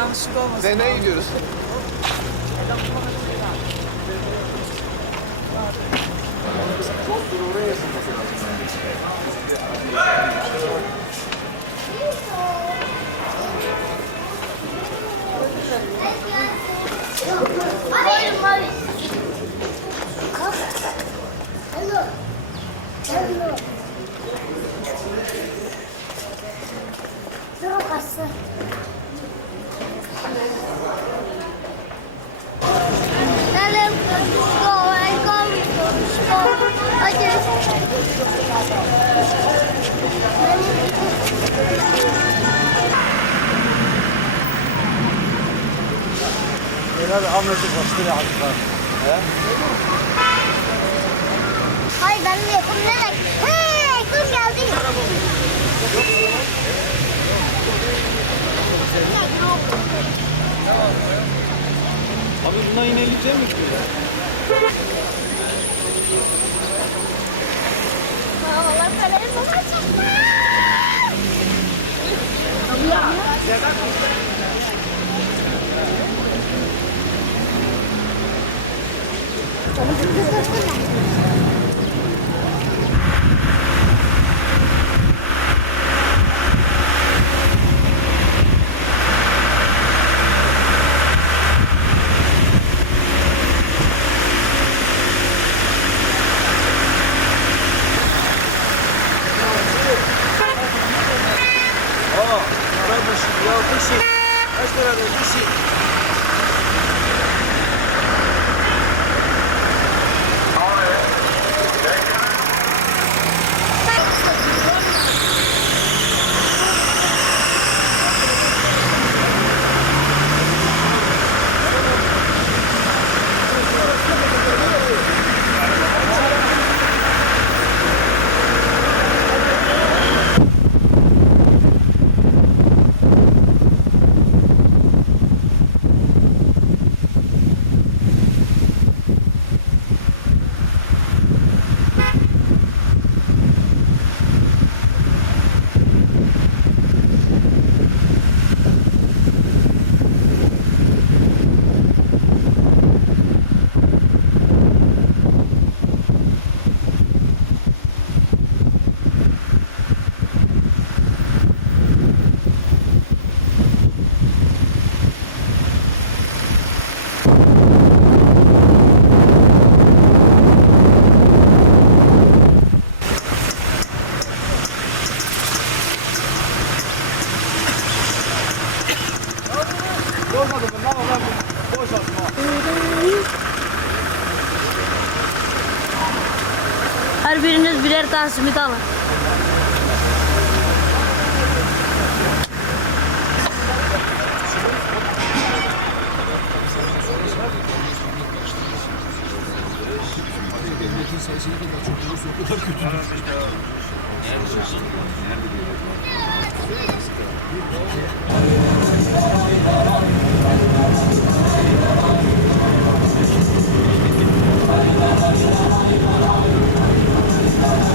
yanlışlık olmasın. Nereye gidiyoruz? Hayır, hayır. Kalk. Hello. Hello. Dur kalsın. Hello. Herhalde Ahmet'in başlığı yaptılar. Hayır, ben de yapayım demek. Hey, dur geldi. Abi bundan yine 50 mi gidiyor? Allah kaderim bana çıktı. Ya kuşi. Kaç lira ver kuşi? Olmadı mı? Ne var? Boş atma. Her biriniz birer tane simit alın. Devletin sayısı ne kadar çok olursa o kadar kötü.